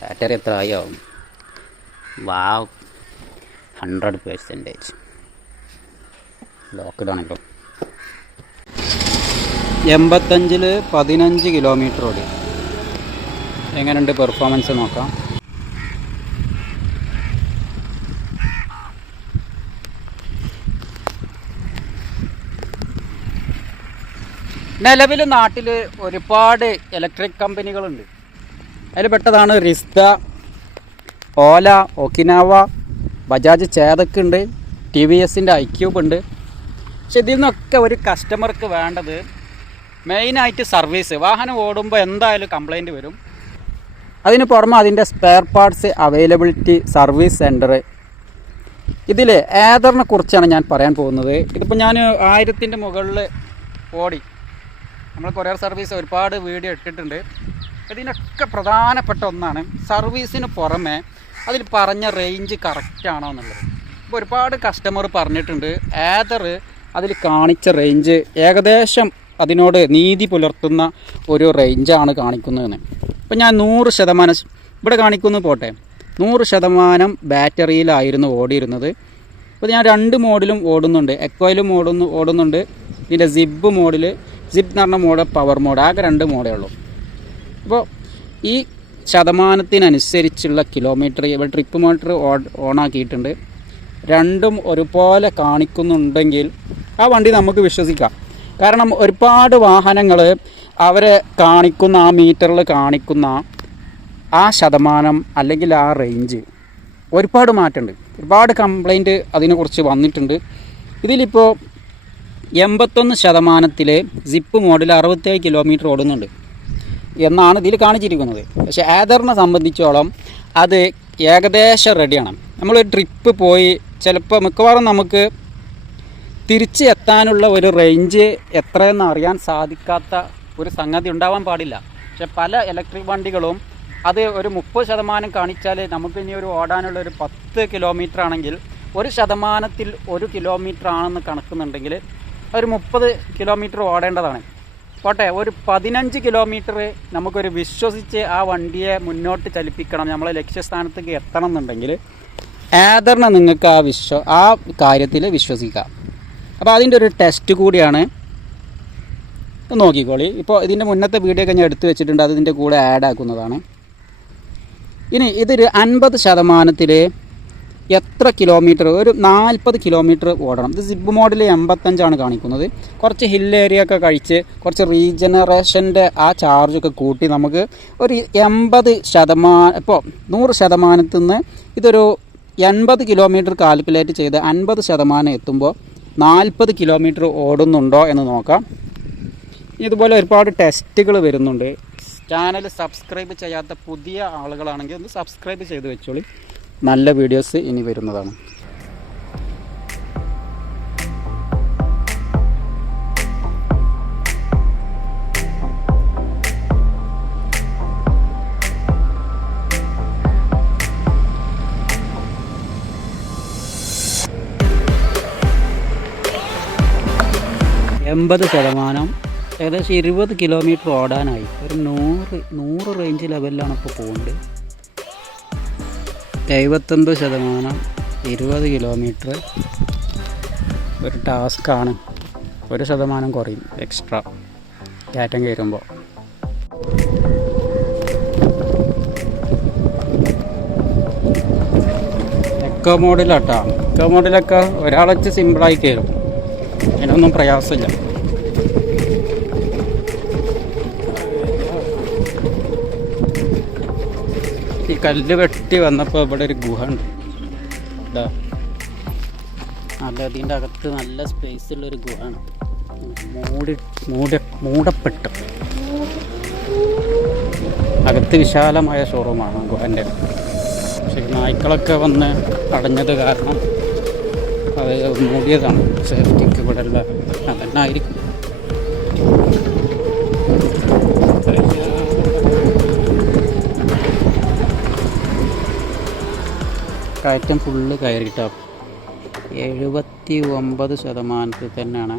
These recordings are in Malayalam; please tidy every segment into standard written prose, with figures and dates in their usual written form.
ബാറ്ററി എത്ര ആവും? വാവ്, 100%. ലോക്ക്ഡാണല്ലോ. 85-ൽ 15 കിലോമീറ്റർ ഓടി. എങ്ങനെയുണ്ട് പെർഫോമൻസ് നോക്കാം. നിലവിൽ നാട്ടിൽ ഒരുപാട് ഇലക്ട്രിക് കമ്പനികളുണ്ട്. അതിൽ പെട്ടതാണ് റിസ്ത, ഓല, ഒക്കിനാവ, ബജാജ് ചേതക്ക് ഉണ്ട്, TVSൻ്റെ iQube ഉണ്ട്. പക്ഷെ ഇതിൽ നിന്നൊക്കെ ഒരു കസ്റ്റമർക്ക് വേണ്ടത് മെയിനായിട്ട് സർവീസ്. വാഹനം ഓടുമ്പോൾ എന്തായാലും കംപ്ലൈൻറ്റ് വരും. അതിന് പുറമെ അതിൻ്റെ spare parts availability, service centre. ഇതിൽ ഏതറിനെ കുറിച്ചാണ് ഞാൻ പറയാൻ പോകുന്നത്. ഇതിപ്പോൾ ഞാൻ 1000-ൻ്റെ മുകളിൽ ഓടി. നമ്മൾ കൊറിയർ സർവീസ് ഒരുപാട് വീഡിയോ ഇട്ടിട്ടുണ്ട്. ഇതിനൊക്കെ പ്രധാനപ്പെട്ട ഒന്നാണ് സർവീസിന് പുറമെ അതിൽ പറഞ്ഞ റേഞ്ച് കറക്റ്റാണോ എന്നുള്ളത്. ഇപ്പോൾ ഒരുപാട് കസ്റ്റമർ പറഞ്ഞിട്ടുണ്ട് ഏതർ അതിൽ കാണിച്ച റേഞ്ച് ഏകദേശം അതിനോട് നീതി പുലർത്തുന്ന ഒരു റേഞ്ചാണ് കാണിക്കുന്നതെന്ന്. ഇപ്പോൾ ഞാൻ 100% ഇവിടെ കാണിക്കുന്നു പോട്ടെ, 100% ബാറ്ററിയിലായിരുന്നു ഓടിയിരുന്നത്. ഇപ്പോൾ ഞാൻ 2 മോഡിലും ഓടുന്നുണ്ട്. എക്കോയിലും ഓടുന്നുണ്ട്. ഇതിൻ്റെ സിബ് മോഡിൽ, സിബ് എന്ന് പറഞ്ഞ മോഡ്, പവർ മോഡ്, ആകെ 2 മോഡേ ഉള്ളൂ. അപ്പോൾ ഈ ശതമാനത്തിനനുസരിച്ചുള്ള കിലോമീറ്റർ ഇവിടെ ട്രിപ്പ് മോട്ടർ ഓണാക്കിയിട്ടുണ്ട്. രണ്ടും ഒരുപോലെ കാണിക്കുന്നുണ്ടെങ്കിൽ ആ വണ്ടി നമുക്ക് വിശ്വസിക്കാം. കാരണം ഒരുപാട് വാഹനങ്ങൾ അവരെ കാണിക്കുന്ന ആ മീറ്ററിൽ കാണിക്കുന്ന ആ ശതമാനം അല്ലെങ്കിൽ ആ റേഞ്ച് ഒരുപാട് മാറ്റമുണ്ട്. ഒരുപാട് കംപ്ലൈൻറ്റ് അതിനെക്കുറിച്ച് വന്നിട്ടുണ്ട്. ഇതിലിപ്പോൾ 81% സിപ്പ് മോഡിൽ 67 കിലോമീറ്റർ ഓടുന്നുണ്ട് എന്നാണ് ഇതിൽ കാണിച്ചിരിക്കുന്നത്. പക്ഷേ ഏതറിനെ സംബന്ധിച്ചോളം അത് ഏകദേശം റെഡിയാണ്. നമ്മൾ ട്രിപ്പ് പോയി ചിലപ്പോൾ മിക്കവാറും നമുക്ക് തിരിച്ച് എത്താനുള്ള ഒരു റേഞ്ച് എത്രയെന്ന് അറിയാൻ സാധിക്കാത്ത ഒരു സംഗതി ഉണ്ടാവാൻ പാടില്ല. പക്ഷെ പല ഇലക്ട്രിക് വണ്ടികളും അത് ഒരു 30% കാണിച്ചാൽ നമുക്ക് ഇനി ഒരു ഓടാനുള്ള ഒരു 10 കിലോമീറ്റർ ആണെങ്കിൽ 1% 1 കിലോമീറ്റർ ആണെന്ന് കണക്കുന്നുണ്ടെങ്കിൽ ഒരു 30 കിലോമീറ്റർ ഓടേണ്ടതാണ്. പോട്ടെ, ഒരു 15 കിലോമീറ്റർ നമുക്കൊരു വിശ്വസിച്ച് ആ വണ്ടിയെ മുന്നോട്ട് ചലിപ്പിക്കണം, നമ്മളെ ലക്ഷ്യസ്ഥാനത്തേക്ക് എത്തണം എന്നുണ്ടെങ്കിൽ ഏതറിനെ നിങ്ങൾക്ക് ആ കാര്യത്തിൽ വിശ്വസിക്കാം. അപ്പോൾ അതിൻ്റെ ഒരു ടെസ്റ്റ് കൂടിയാണ്. നോക്കിക്കോളി. ഇപ്പോൾ ഇതിൻ്റെ മുന്നത്തെ വീഡിയോ ഒക്കെ ഞാൻ എടുത്തു വെച്ചിട്ടുണ്ട്, അത് ഇതിൻ്റെ കൂടെ ആഡ് ആക്കുന്നതാണ്. ഇനി ഇതൊരു 50% എത്ര കിലോമീറ്റർ, ഒരു 40 കിലോമീറ്റർ ഓടണം. ഇത് സിബ് മോഡിൽ 85 കാണിക്കുന്നത്. കുറച്ച് ഹിൽ ഏരിയ ഒക്കെ കഴിച്ച് കുറച്ച് റീജനറേഷൻ്റെ ആ ചാർജൊക്കെ കൂട്ടി നമുക്ക് ഒരു 80%, ഇപ്പോൾ 100% നിന്ന് ഇതൊരു 80 കിലോമീറ്റർ കാൽക്കുലേറ്റ് ചെയ്ത് 50% എത്തുമ്പോൾ 40 കിലോമീറ്റർ ഓടുന്നുണ്ടോ എന്ന് നോക്കാം. ഇതുപോലെ ഒരുപാട് ടെസ്റ്റുകൾ വരുന്നുണ്ട്. ചാനൽ സബ്സ്ക്രൈബ് ചെയ്യാത്ത പുതിയ ആളുകളാണെങ്കിൽ ഒന്ന് സബ്സ്ക്രൈബ് ചെയ്ത് വെച്ചോളി. നല്ല വീഡിയോസ് ഇനി വരുന്നതാണ്. ഏകദേശം 20 കിലോമീറ്റർ ഓടാനായി. ഒരു 100 റേഞ്ച് ലെവലിലാണ് ഇപ്പോൾ പോകുന്നത്. 79%, 20 കിലോമീറ്റർ ഒരു ടാസ്ക്കാണ്. 1% കുറയും എക്സ്ട്രാ കയറ്റം കയറുമ്പോൾ. എക്കോ മോഡിലാട്ടോ. എക്കോ മോഡിലൊക്കെ ഒരാൾ വെച്ച് സിമ്പിളായി കയറും, അതിനൊന്നും പ്രയാസമില്ല. ഈ കല്ല് വെട്ടി വന്നപ്പോൾ ഇവിടെ ഒരു ഗുഹ ഉണ്ട്. നല്ല അതിൻ്റെ അകത്ത് നല്ല സ്പേസ് ഉള്ളൊരു ഗുഹയാണ്. മൂടപ്പെട്ട് അകത്ത് വിശാലമായ ഷോറൂമാണ് ഗുഹൻ്റെ. പക്ഷേ നായ്ക്കളൊക്കെ വന്ന് അടഞ്ഞത് കാരണം അത് മൂടിയതാണ്. സേഫ്റ്റിക്ക് ഇവിടെ ഉള്ള അതന്നെ ആയിരിക്കും. കയറ്റം ഫുള്ള് കയറിയിട്ടാണ്. 79% തന്നെയാണ്.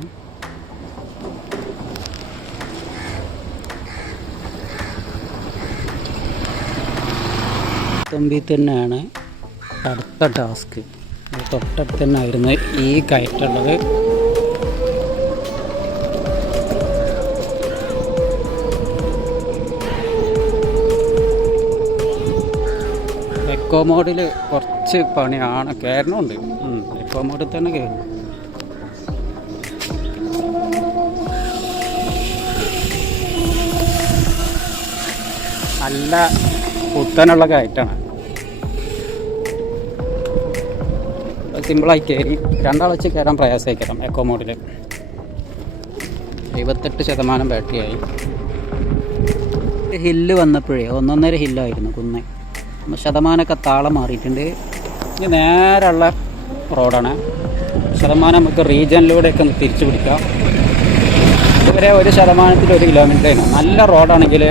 കമ്പി തന്നെയാണ് അടുത്ത ടാസ്ക്. തൊട്ടടുത്ത് തന്നെ ആയിരുന്നു ഈ കയറ്റുള്ളത്. എക്കോ മോഡിൽ കുറച്ച് പണിയാണ്, കയറണമുണ്ട്. എക്കോ മോഡിൽ തന്നെ കയറും. നല്ല കുത്തനുള്ള കയറ്റാണ്. സിമ്പിളായി കയറി രണ്ടാൾ വെച്ച് കയറാൻ പ്രയാസമായി കയറാം. എക്കോ മോഡിൽ 78% ബാറ്ററിയായി. ഹില്ല് വന്നപ്പോഴേ 1.5 ഹില്ലായിരുന്നു കുന്ന്. ശതമാനമൊക്കെ താളം മാറിയിട്ടുണ്ട്. ഇനി നേരെയുള്ള റോഡാണ്. ശതമാനം നമുക്ക് റീജിയനിലൂടെയൊക്കെ ഒന്ന് തിരിച്ചു പിടിക്കാം. ഇതുവരെ 1% 1 കിലോമീറ്ററാണ്. നല്ല റോഡാണെങ്കിൽ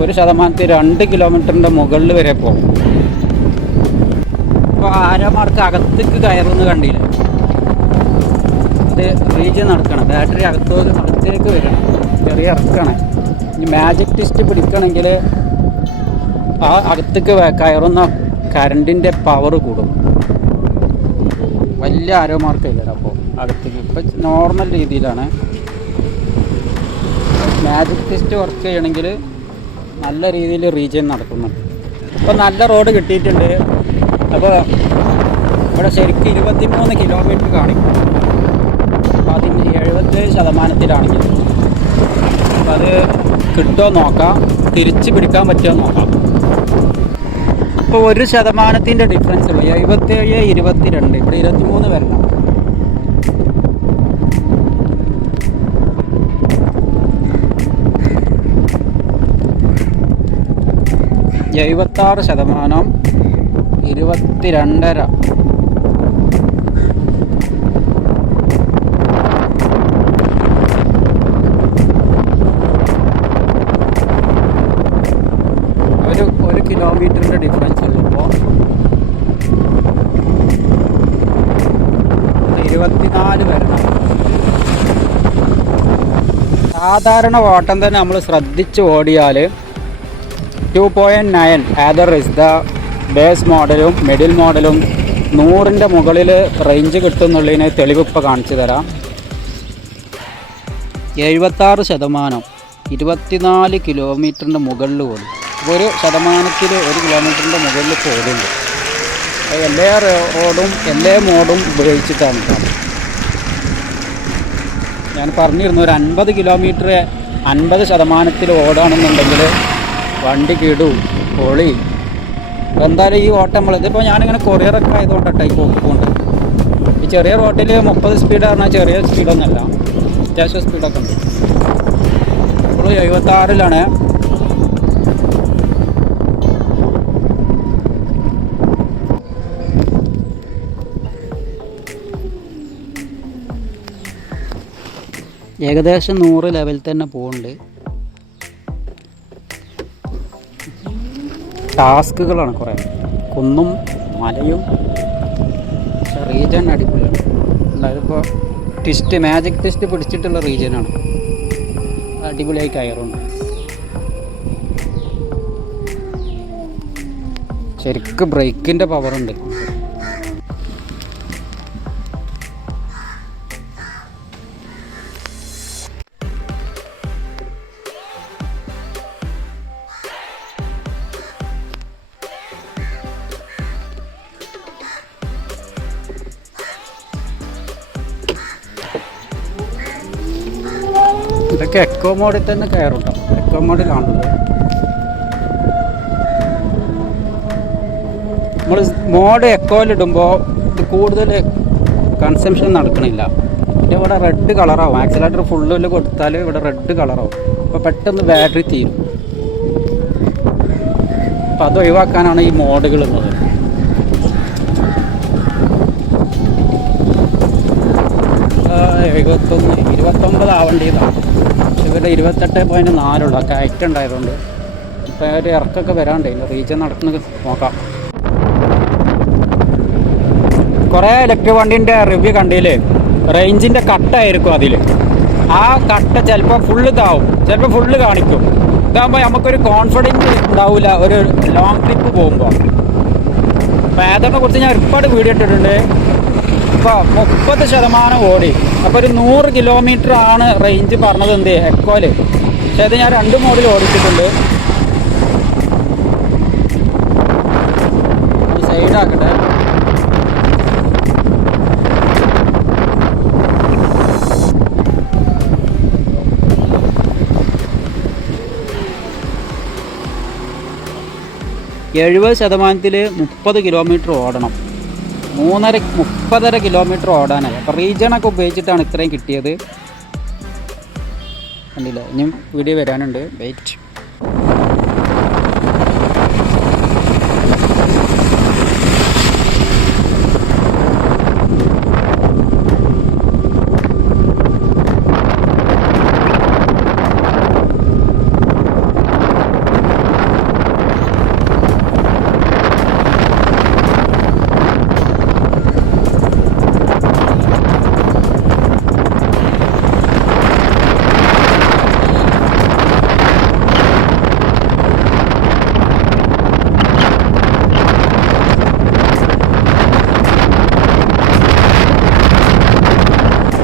1% 2 കിലോമീറ്ററിൻ്റെ മുകളിൽ വരെ പോകും. ഇപ്പോൾ ആരമാർക്ക് അകത്തേക്ക് കയറുമെന്ന് കണ്ടില്ല. അത് റീജിയൻ നടക്കണം. ബാറ്ററി അകത്തേക്ക് വരണം. ചെറിയ ഇറക്കണം. ഇനി മാജിക് ട്വിസ്റ്റ് പിടിക്കണമെങ്കിൽ ആ അകത്തേക്ക് കയറുന്ന കറണ്ടിൻ്റെ പവർ കൂടും. വലിയ ആരോമാർക്കില്ല. അപ്പോൾ അകത്തേക്ക് ഇപ്പം നോർമൽ രീതിയിലാണ്. മാജിക് ട്വിസ്റ്റ് വർക്ക് ചെയ്യണമെങ്കിൽ നല്ല രീതിയിൽ റീജിയൻ നടക്കുന്നുണ്ട്. ഇപ്പോൾ നല്ല റോഡ് കിട്ടിയിട്ടുണ്ട്. അപ്പോൾ ഇവിടെ ശരിക്കും 23 കിലോമീറ്റർ കാണിക്കും. അപ്പോൾ അതിന് 77%. അപ്പോൾ അത് കിട്ടുമോ നോക്കാം, തിരിച്ച് പിടിക്കാൻ പറ്റുമോ നോക്കാം. ഇപ്പോൾ 1% ഡിഫറൻസ് ഉള്ളൂ. 77-22. ഇവിടെ 23 വരണം. %76 22.5. ഒരു കിലോമീറ്ററിൻ്റെ ഡിഫറൻസ് ഉള്ളപ്പോൾ 24 വരണം. സാധാരണ ഓട്ടം തന്നെ നമ്മൾ ശ്രദ്ധിച്ച് ഓടിയാൽ 2.9 ഏതർ ഇസ് ദ ബേസ് മോഡലും മിഡിൽ മോഡലും 100ൻ്റെ മുകളിൽ റേഞ്ച് കിട്ടുന്നുള്ളതിന് തെളിവ് ഇപ്പോൾ കാണിച്ചു തരാം. 76% 24 കിലോമീറ്ററിൻ്റെ മുകളിൽ പോലും. അപ്പോൾ 1% 1 കിലോമീറ്ററിൻ്റെ മുകളിൽ പോലുണ്ട്. എല്ലാ റോഡും എല്ലാ മോഡും ഉപയോഗിച്ചിട്ടാണ്. ഞാൻ പറഞ്ഞിരുന്നു ഒരു 50 കിലോമീറ്റർ 50% ഓടാണെന്നുണ്ടെങ്കിൽ വണ്ടി കിടും പൊളി. അപ്പോൾ എന്തായാലും ഈ ഓട്ടം ഇതിപ്പോൾ ഞാനിങ്ങനെ കൊറിയറൊക്കെ ആയതുകൊണ്ടാണ് ഈ പോക്കുകൊണ്ട്. ഈ ചെറിയ റോഡിൽ 30 സ്പീഡ് പറഞ്ഞാൽ ചെറിയ സ്പീഡൊന്നുമല്ല, അത്യാവശ്യം സ്പീഡൊക്കെ ഉണ്ട്. ഇപ്പോൾ 76-ലാണ്. ഏകദേശം 100 ലെവൽ തന്നെ പോകുന്നുണ്ട്. ടാസ്കുകളാണ് കുറേ, കുന്നും മലയും. പക്ഷെ റീജിയൻ അടിപൊളിയാണ്. അതായതിപ്പോൾ ട്വിസ്റ്റ് മാജിക് ട്വിസ്റ്റ് പിടിച്ചിട്ടുള്ള റീജിയനാണ്. അടിപൊളിയായി കയറുണ്ട്. ശരിക്കും ബ്രേക്കിൻ്റെ പവറുണ്ട്. ഇതൊക്കെ എക്കോ മോഡിൽ തന്നെ കയറുണ്ടോ. എക്കോ മോഡിലാണുള്ളത്. നമ്മൾ മോഡ് എക്കോയിലിടുമ്പോൾ ഇത് കൂടുതൽ കൺസംഷൻ നടക്കണില്ല. പിന്നെ ഇവിടെ റെഡ് കളറാവും. ആക്സിലേറ്റർ ഫുള്ളിൽ കൊടുത്താൽ ഇവിടെ റെഡ് കളറാവും. അപ്പോൾ പെട്ടെന്ന് ബാറ്ററി തീരും. അപ്പോൾ അത് ഒഴിവാക്കാനാണ് ഈ മോഡുകളുള്ളത്. ആ 29 ആവേണ്ടതാണ്. പക്ഷെ ഇവിടെ 28.4 കയറ്റുണ്ടായതുകൊണ്ട് ഇപ്പോൾ ഒരു ഇറക്കൊക്കെ വരാണ്ട് റീജിയൻ നടക്കുന്നത് നോക്കാം. കുറേ ഇലക്ട്രിക് വണ്ടീൻ്റെ റിവ്യൂ കണ്ടില്ലേ, റേഞ്ചിൻ്റെ കട്ടായിരിക്കും അതിൽ. ആ കട്ട ചിലപ്പോൾ ഫുള്ള് ഇതാവും, ചിലപ്പോൾ ഫുള്ള് കാണിക്കും. ഇതാകുമ്പോൾ നമുക്കൊരു കോൺഫിഡൻസ് ഉണ്ടാവില്ല ഒരു ലോങ് ട്രിപ്പ് പോകുമ്പോൾ. പാതറിനെ കുറിച്ച് ഞാൻ ഒരുപാട് വീഡിയോ ഇട്ടിട്ടുണ്ട്. ഇപ്പോൾ 30% ഓടി. അപ്പോൾ ഒരു 100 കിലോമീറ്റർ ആണ് റേഞ്ച് പറഞ്ഞത് എന്ത് എക്കോയിൽ. പക്ഷേ അത് ഞാൻ 2 മോഡിൽ ഓടിച്ചിട്ടുണ്ട്. സൈഡാക്കട്ടെ. %70 30 കിലോമീറ്റർ ഓടണം. 30.5 കിലോമീറ്റർ ഓടാനായി. അപ്പോൾ റീജണൊക്കെ ഉപയോഗിച്ചിട്ടാണ് ഇത്രയും കിട്ടിയത്. കണ്ടില്ല, ഇനിയും വീഡിയോ വരാനുണ്ട്. വെയിറ്റ്.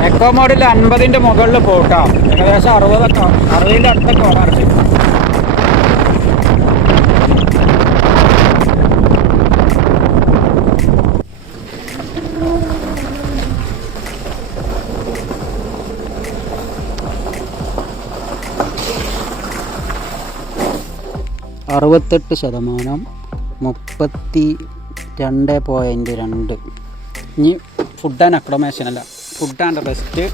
എക്കോ മോഡിൽ 50ൻ്റെ മുകളിൽ പോട്ടാം. ഏകദേശം 60ൻ്റെ അടുത്തൊക്കെ ഓടാറുണ്ട്. %68 32.2. ഇനി ഫുഡ് ആൻഡ് അക്കോമഡേഷൻ അല്ല, ഫുഡ് ആൻഡ് റെസ്റ്റ്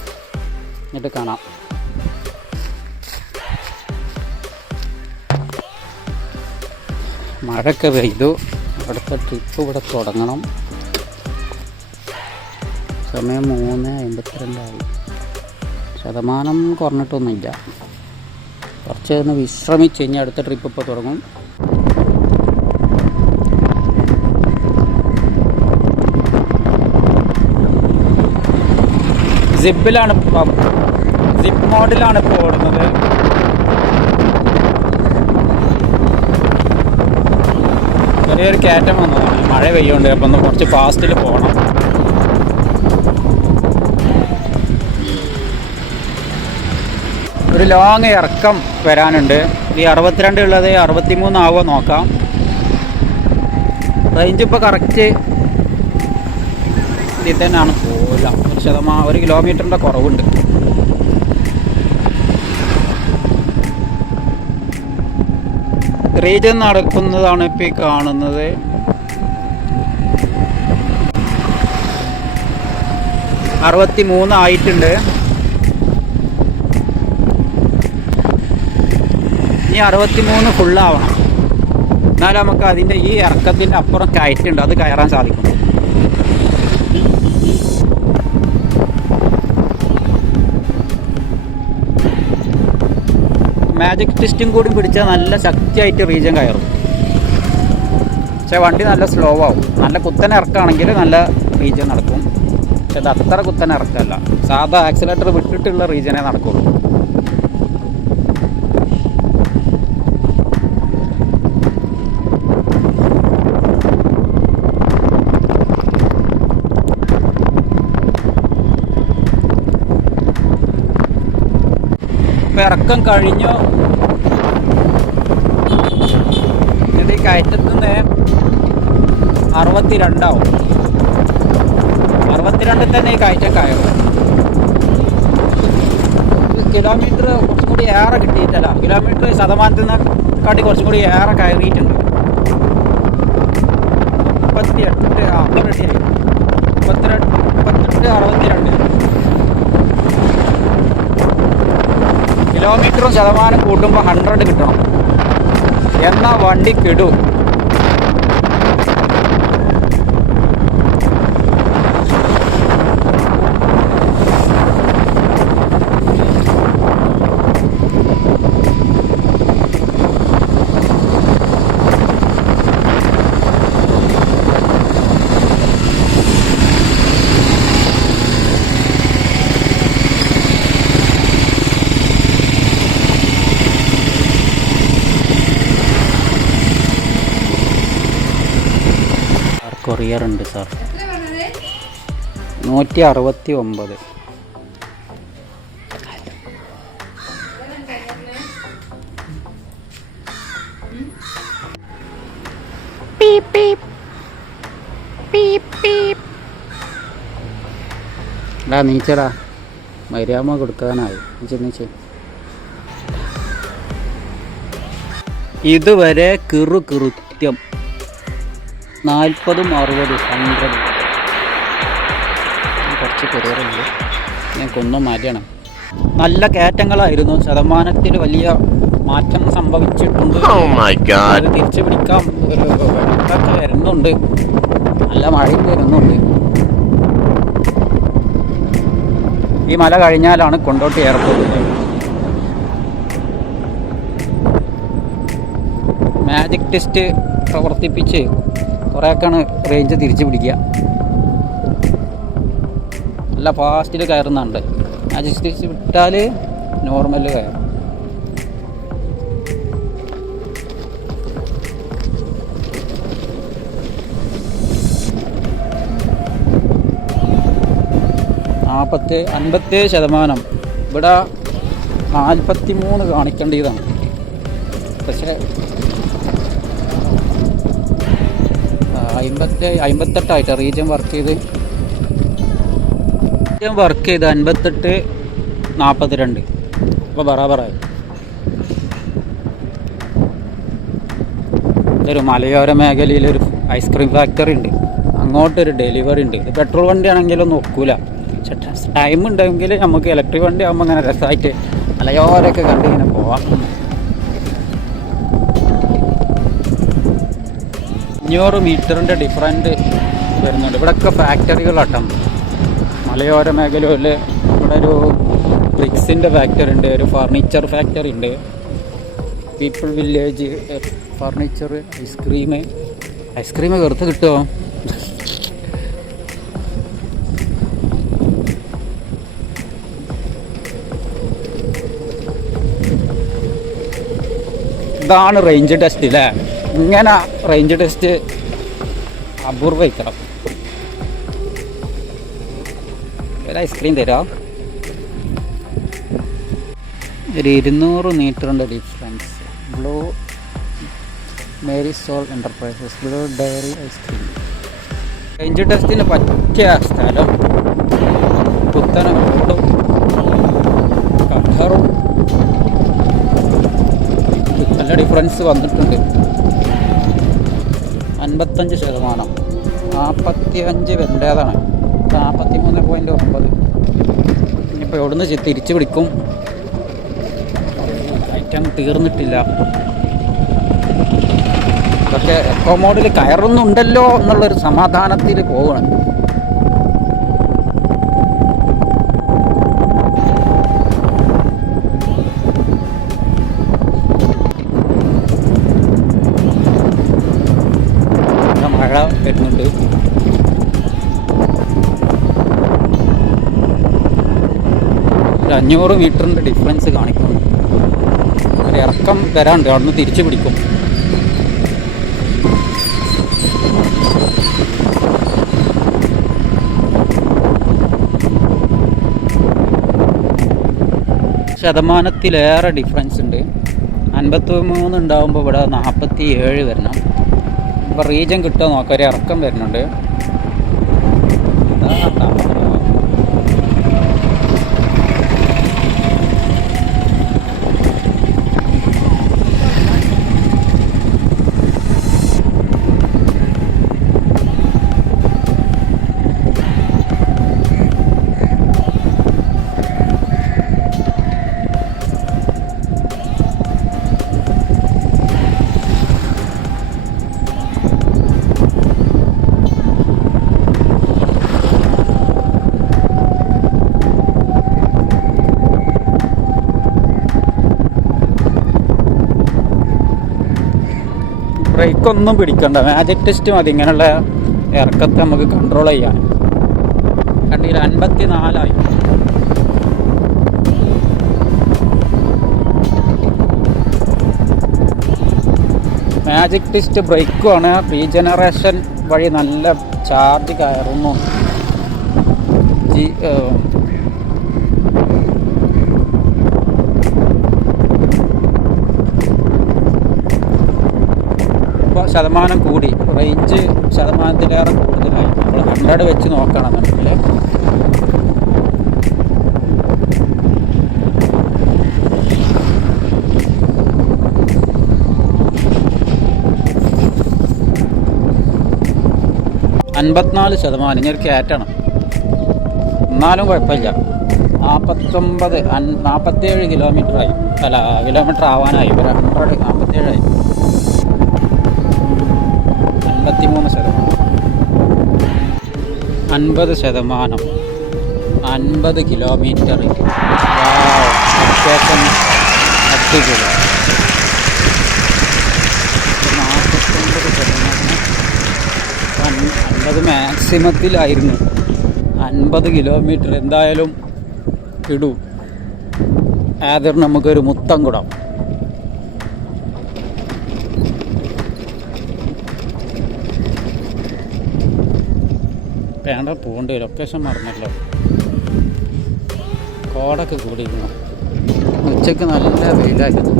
എന്നിട്ട് കാണാം. മഴയൊക്കെ പെയ്തു. അടുത്ത ട്രിപ്പ് ഇവിടെ തുടങ്ങണം. സമയം 3:52 ശതമാനം കുറഞ്ഞിട്ടൊന്നുമില്ല. കുറച്ച് ഒന്ന് വിശ്രമിച്ച് കഴിഞ്ഞാൽ അടുത്ത ട്രിപ്പ് ഇപ്പോൾ തുടങ്ങും. സിപ്പ് മോഡിലാണ് ഇപ്പോൾ ഓടുന്നത്. ചെറിയൊരു കയറ്റം വന്നതാണ്, മഴ പെയ്യുന്നുണ്ട്. അപ്പം ഒന്ന് കുറച്ച് ഫാസ്റ്റിൽ പോകണം. ഒരു ലോങ് ഇറക്കം വരാനുണ്ട്. ഈ 62 ഉള്ളത് 63 ആവുക നോക്കാം. റേഞ്ച് ഇപ്പോൾ കറക്റ്റ് ഇതിൽ തന്നെയാണ്. പോകില്ല, 1 കിലോമീറ്ററിൻ്റെ കുറവുണ്ട്. റീജൻ നടക്കുന്നതാണ് ഇപ്പോൾ ഈ കാണുന്നത്. $63 ആയിട്ടുണ്ട്. ഇനി 63 ഫുള്ളാവണം. എന്നാലും നമുക്ക് അതിൻ്റെ ഈ ഇറക്കത്തിൻ്റെ അപ്പുറം കയറ്റുണ്ട്, അത് കയറാൻ സാധിക്കും. മാജിക് ട്വിസ്റ്റും കൂടി പിടിച്ചാൽ നല്ല ശക്തിയായിട്ട് റീജൻ കയറും. പക്ഷേ വണ്ടി നല്ല സ്ലോ ആവും. നല്ല കുത്തനെ ഇറക്കുകയാണെങ്കിൽ നല്ല റീജൻ നടക്കും. പക്ഷെ അത് അത്ര കുത്തനെ ഇറക്കമല്ല, സാധാ ആക്സിലേറ്റർ വിട്ടിട്ടുള്ള റീജനെ നടക്കുള്ളൂ. ഇറക്കം കഴിഞ്ഞു. ഇത് ഈ കയറ്റത്തു നിന്ന് 62 ആവും. 62 തന്നെ ഈ കയറ്റം കയറും. കിലോമീറ്റർ കുറച്ചും കൂടി ഏറെ കിട്ടിയിട്ടല്ല, കിലോമീറ്റർ ശതമാനത്തിനെക്കാട്ടി കുറച്ചും കൂടി ഏറെ കയറിയിട്ടുണ്ട്. 38 റെഡിയായി. 62 കിലോമീറ്ററും ശതമാനം കൂട്ടുമ്പോൾ 100 കിട്ടണം. എന്നാൽ വണ്ടി കിടും. കൊറിയർ ഉണ്ട് sir. 169. Peep peep peep peep. എടാ നീച്ചടാ, മര്യാദ കൊടുക്കാനായി. നീച്ചേ. ഇതുവരെ കൃത്യം 40, 60, 100 കുറച്ച് കൊറിയറുണ്ട്. ഞങ്ങൾക്കൊന്നും മാറ്റണം. നല്ല കയറ്റങ്ങളായിരുന്നു. ശതമാനത്തിൽ വലിയ മാറ്റം സംഭവിച്ചിട്ടുണ്ട്. അത് തിരിച്ചു പിടിക്കാം. വെള്ളമൊക്കെ വരുന്നുണ്ട്, നല്ല മഴയും വരുന്നുണ്ട്. ഈ മല കഴിഞ്ഞാലാണ് കൊണ്ടോട്ടി എയർപോർട്ട്. മാജിക് ടെസ്റ്റ് പ്രവർത്തിപ്പിച്ച് കുറേയൊക്കെയാണ് റേഞ്ച് തിരിച്ചു പിടിക്കുക. നല്ല ഫാസ്റ്റിൽ കയറുന്നുണ്ട്. മാജിക് ടെസ്റ്റ് വിട്ടാൽ നോർമൽ കയറും. ് 57%. ഇവിടെ 43 കാണിക്കേണ്ടതാണ്. പക്ഷേ 58 റീജിയൻ വർക്ക് ചെയ്ത് 58, 42. അപ്പോൾ ബറാബറായി. ഇതൊരു മലയോര മേഖലയിലൊരു ഐസ്ക്രീം ഫാക്ടറി ഉണ്ട്. അങ്ങോട്ടൊരു ഡെലിവറി ഉണ്ട്. ഇത് പെട്രോൾ വണ്ടിയാണെങ്കിലും നോക്കൂല. പക്ഷെ ടൈം ഉണ്ടെങ്കിൽ നമുക്ക് ഇലക്ട്രിക് വണ്ടി ആകുമ്പോൾ അങ്ങനെ രസമായിട്ട് മലയോരമൊക്കെ കണ്ടിങ്ങനെ പോവാം. 500 മീറ്ററിൻ്റെ ഡിഫറൻറ്റ് വരുന്നുണ്ട്. ഇവിടെയൊക്കെ ഫാക്ടറികളാട്ടം. മലയോര മേഖലയിൽ ഇവിടെ ഒരു ബ്രിക്സിൻ്റെ ഫാക്ടറി ഉണ്ട്, ഒരു ഫർണിച്ചർ ഫാക്ടറി ഉണ്ട്, പീപ്പിൾ വില്ലേജ് ഫർണിച്ചർ, ഐസ്ക്രീം വെറുതെ കിട്ടുമോ? ഇതാണ് റേഞ്ച് ടെസ്റ്റ് അല്ലേ? ഇങ്ങനെ റേഞ്ച് ടെസ്റ്റ് അപൂർവം. ഒരു ഐസ്ക്രീം തരാം. ഒരു 200 മീറ്ററിൻ്റെ difference. Blue Mary Soul Enterprises Blue Dairy ice cream. Range ടെസ്റ്റിന് പറ്റിയ സ്ഥലം. പുത്തനോട്ടും ഖത്തറും നല്ല ഡിഫറൻസ് വന്നിട്ടുണ്ട്. 55%. 45 വരേണ്ടതാണ്. 43.9. ഇനിയിപ്പോൾ എവിടുന്ന് തിരിച്ചു പിടിക്കും? ഐറ്റം തീർന്നിട്ടില്ല. പക്ഷേ എക്കോ മോഡിൽ കയറുന്നുണ്ടല്ലോ എന്നുള്ളൊരു സമാധാനത്തിൽ പോവുകയാണ്. മഴ വരുന്നുണ്ട്. ഒരു 500 മീറ്ററിൻ്റെ ഡിഫറൻസ് കാണിക്കുന്നു. ഒരു ഇറക്കം വരാണ്ട്, അവിടുന്ന് തിരിച്ചു പിടിക്കും. ശതമാനത്തിലേറെ ഡിഫറൻസ് ഉണ്ട്. 53 ഉണ്ടാകുമ്പോൾ ഇവിടെ 47 വരണം. ഇപ്പോൾ റീജിയൻ കിട്ടുമോ നോക്കാം. ഒരു ഇറക്കം വരുന്നുണ്ട്. ബ്രേക്കൊന്നും പിടിക്കണ്ട. മാജിക് ടെസ്റ്റ് മതി ഇങ്ങനെയുള്ള ഇറക്കത്തെ നമുക്ക് കൺട്രോൾ ചെയ്യാൻ. കണ്ടില്ല 54 മാജിക് ടിസ്റ്റ് ബ്രേക്കുമാണ്. റീജനറേഷൻ വഴി നല്ല ചാർജ് കയറുന്നു. ഇപ്പോൾ ശതമാനം കൂടി, റേഞ്ച് ശതമാനത്തിലേറെ കൂടുതലായി. നമ്മൾ 100 വെച്ച് നോക്കുകയാണെന്നുണ്ടെങ്കിൽ 54%. ഇനി ഒരു കയറ്റണം, എന്നാലും കുഴപ്പമില്ല. 47 കിലോമീറ്ററായി, അല്ല കിലോമീറ്റർ ആവാനായി. ഒരു 47 ആയി. 53%. 50 കിലോമീറ്റർ. അത്യാവശ്യം അടിപൊളി. 49%. 50 മാക്സിമത്തിലായിരുന്നു. 50 കിലോമീറ്റർ എന്തായാലും ഇടൂ. ആദ്യം നമുക്കൊരു മുത്തം കൂടാം. വേണ്ട പോകേണ്ട, ലൊക്കേഷൻ മറന്നല്ലോ. കോടൊക്കെ കൂടിയിരുന്നു. ഉച്ചയ്ക്ക് നല്ല വെയിലായിരുന്നു.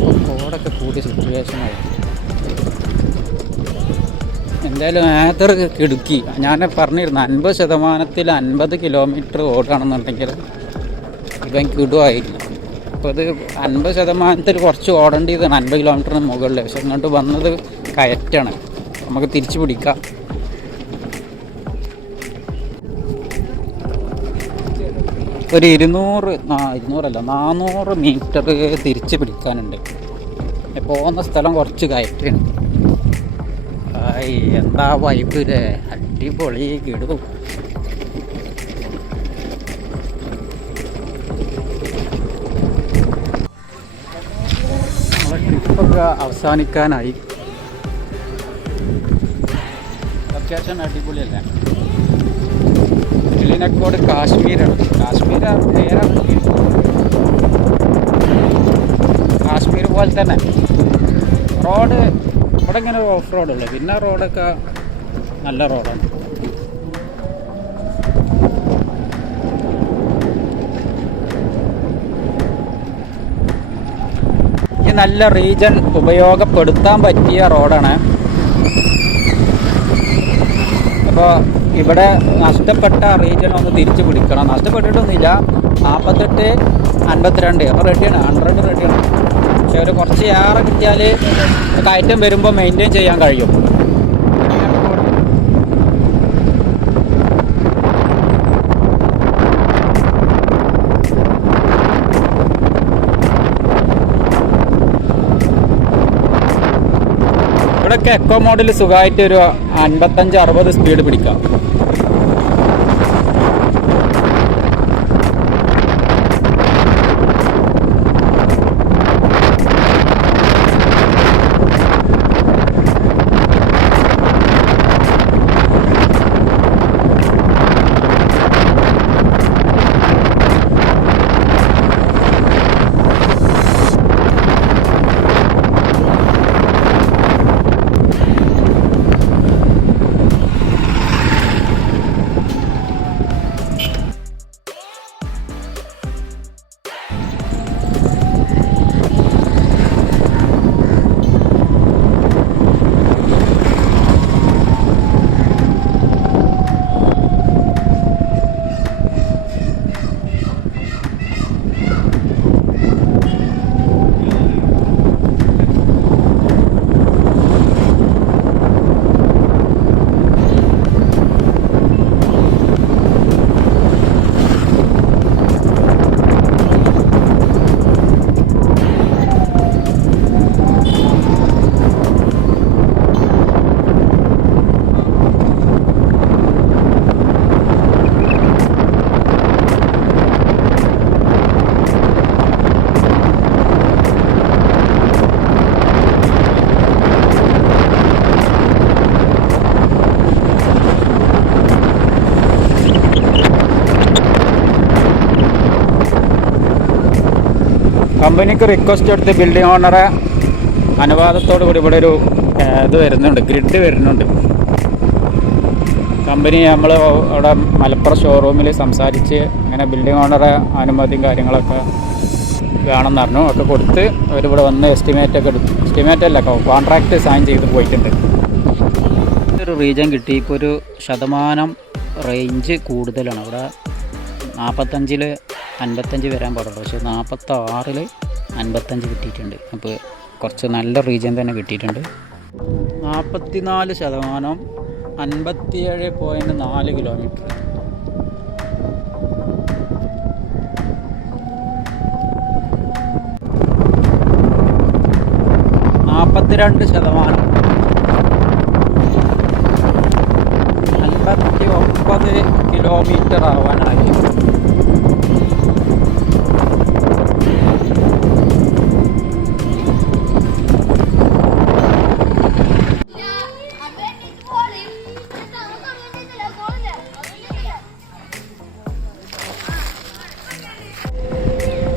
ഇപ്പോൾ കോടൊക്കെ കൂടിയ സിറ്റുവേഷനായി. എന്തായാലും ഏതർ കിടുക്കി. ഞാൻ പറഞ്ഞിരുന്നു 50% 50 കിലോമീറ്റർ ഓടുകയാണെന്നുണ്ടെങ്കിൽ ഇവൻ കിടുവായില്ല. അപ്പോൾ ഇത് 50% കുറച്ച് ഓടേണ്ടതാണ്, 50 കിലോമീറ്ററിന് മുകളിൽ. പക്ഷെ ഇങ്ങോട്ട് വന്നത് കയറ്റാണ്. നമുക്ക് തിരിച്ചു പിടിക്കാം. ഒരു 400 മീറ്റർ തിരിച്ച് പിടിക്കാനുണ്ട്. പോകുന്ന സ്ഥലം കുറച്ച് കയറ്റാണ്. എന്താ വൈബ് ല്ലേ, അടിപൊളി കിടും. നമ്മളെ ട്രിപ്പൊക്കെ അവസാനിക്കാനായി. ലൊക്കേഷൻ അടിപൊളിയല്ലേ. എലിനക്കോട് കാശ്മീരാണ്. കാശ്മീർ പോലെ തന്നെ റോഡ്. ഇവിടെ ഇങ്ങനെ ഓഫ് റോഡുള്ളൂ, പിന്നെ റോഡൊക്കെ നല്ല റോഡാണ്. ഈ നല്ല റീജൻ ഉപയോഗപ്പെടുത്താൻ പറ്റിയ റോഡാണ്. അപ്പോൾ ഇവിടെ നഷ്ടപ്പെട്ട റീജിയൻ ഒന്ന് തിരിച്ചു പിടിക്കണം. നഷ്ടപ്പെട്ടിട്ടൊന്നുമില്ല. 48, 52 അപ്പോൾ റെഡിയാണ്. 100 റെഡിയാണ്. പക്ഷെ ഒരു കുറച്ച് ഏറെ കിട്ടിയാൽ കയറ്റം വരുമ്പോൾ മെയിൻറ്റെയിൻ ചെയ്യാൻ കഴിയും. ഇവിടെയൊക്കെ എക്കോ മോഡിൽ സുഖമായിട്ട് ഒരു 55-60 സ്പീഡ് പിടിക്കാം. കമ്പനിക്ക് റിക്വസ്റ്റ് എടുത്ത് ബിൽഡിംഗ് ഓണറെ അനുവാദത്തോടു കൂടി ഇവിടെ ഒരു ഇത് വരുന്നുണ്ട്, ഗ്രിഡ് വരുന്നുണ്ട്. കമ്പനി നമ്മൾ അവിടെ മലപ്പുറം ഷോറൂമിൽ സംസാരിച്ച് അങ്ങനെ ബിൽഡിംഗ് ഓണറെ അനുമതിയും കാര്യങ്ങളൊക്കെ വേണമെന്ന് പറഞ്ഞു. ഒക്കെ കൊടുത്ത് അവരിവിടെ വന്ന് എസ്റ്റിമേറ്റൊക്കെ എടുത്തു. എസ്റ്റിമേറ്റ് അല്ല, കോൺട്രാക്റ്റ് സൈൻ ചെയ്ത് പോയിട്ടുണ്ട്. ഒരു റീജൻ കിട്ടി. ഇപ്പോൾ ഒരു ശതമാനം റേഞ്ച് കൂടുതലാണ്. ഇവിടെ 45-ൽ 55 വരാൻ പാടുള്ളൂ, പക്ഷേ 46-ൽ 55 കിട്ടിയിട്ടുണ്ട്. അപ്പോൾ കുറച്ച് നല്ല റീജിയൻ തന്നെ കിട്ടിയിട്ടുണ്ട്. 44% 57.4 കിലോമീറ്റർ. %52 59 കിലോമീറ്റർ ആവാനായി.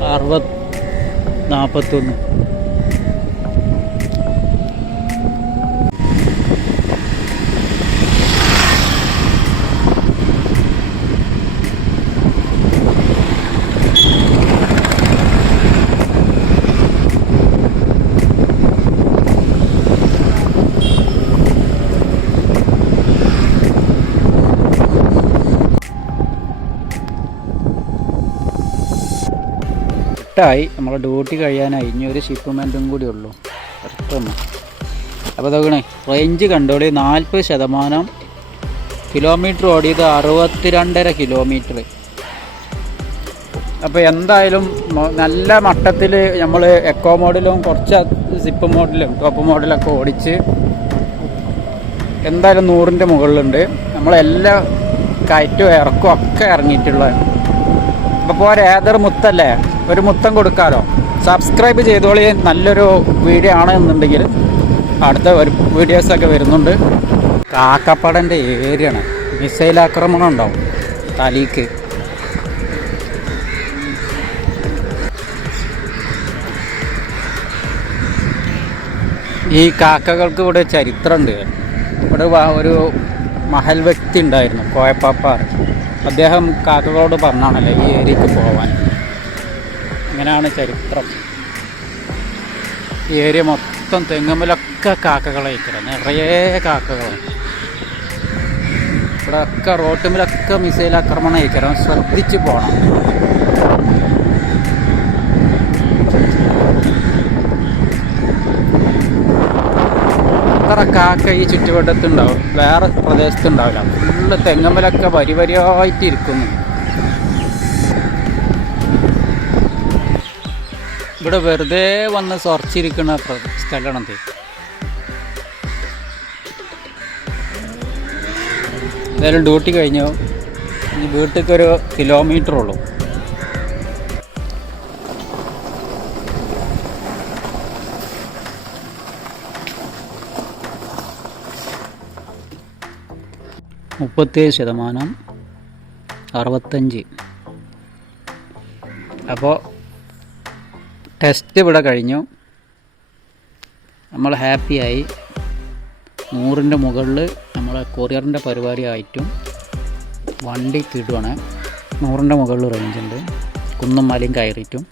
$41. നമ്മളെ ഡ്യൂട്ടി കഴിയാനായി. ഇനി ഒരു ഷിപ്മെൻറ്റും കൂടി ഉള്ളൂ, അടുത്തൊന്ന്. അപ്പോൾ അതൊക്കെ റേഞ്ച് കണ്ടോളി. 40%. കിലോമീറ്റർ ഓടിയത് 62.5 കിലോമീറ്റർ. അപ്പോൾ എന്തായാലും നല്ല മട്ടത്തിൽ നമ്മൾ എക്കോ മോഡിലും കുറച്ച് സിപ്പ് മോഡിലും ടോപ്പ് മോഡിലൊക്കെ ഓടിച്ച് എന്തായാലും 100ൻ്റെ മുകളിലുണ്ട്. നമ്മളെല്ലാ കയറ്റും ഇറക്കും ഒക്കെ ഇറങ്ങിയിട്ടുള്ളത്. അപ്പോൾ ഏതൊരു മുത്തല്ലേ, ഒരു മുത്തം കൊടുക്കാമല്ലോ. സബ്സ്ക്രൈബ് ചെയ്തോളി. നല്ലൊരു വീഡിയോ ആണെന്നുണ്ടെങ്കിൽ അടുത്ത ഒരു വീഡിയോസൊക്കെ വരുന്നുണ്ട്. കാക്കപ്പടൻ്റെ ഏരിയയാണ്. മിസൈൽ ആക്രമണം ഉണ്ടാവും തലയ്ക്ക്. ഈ കാക്കകൾക്ക് ഇവിടെ ചരിത്രമുണ്ട്. ഇവിടെ ഒരു മഹൽ വ്യക്തി ഉണ്ടായിരുന്നു, കോയപ്പാപ്പാർ. അദ്ദേഹം കാക്കകളോട് പറഞ്ഞാണല്ലോ ഈ ഏരിയക്ക് പോവാൻ. ഇങ്ങനെയാണ് ചരിത്രം. ഈ ഏരിയ മൊത്തം തെങ്ങുമ്മലൊക്കെ കാക്കകളായിക്കറ, നിറയെ കാക്കകളാണ്. ഇവിടെ ഒക്കെ റോട്ടുമ്മിലൊക്കെ മിസൈൽ ആക്രമണം ആയിക്കറ. ശ്രദ്ധിച്ച് പോകണം. അത്ര കാക്ക ഈ ചുറ്റുവട്ടത്തുണ്ടാവും, വേറെ പ്രദേശത്തുണ്ടാവില്ല. ഫുള്ള് തെങ്ങുമ്മലൊക്കെ വരിവരിയായിട്ട് ഇരിക്കുന്നു. ഇവിടെ വെറുതെ വന്ന് സ്വർച്ചിരിക്കുന്ന സ്ഥലമാണത്. എന്തായാലും ഡ്യൂട്ടി കഴിഞ്ഞു. ഇനി വീട്ടിലേക്കൊരു കിലോമീറ്റർ ഉള്ളൂ. %67 65. അപ്പോൾ ടെസ്റ്റ് ഇവിടെ കഴിഞ്ഞു. നമ്മൾ ഹാപ്പിയായി. 100ൻ്റെ മുകളിൽ നമ്മളെ കൊറിയറിൻ്റെ പരിപാടി ആയിട്ടും വണ്ടി കിടുവാണ്. 100ൻ്റെ മുകളിൽ റേഞ്ചുണ്ട്. കുന്നും മലയും കയറിയിട്ടും.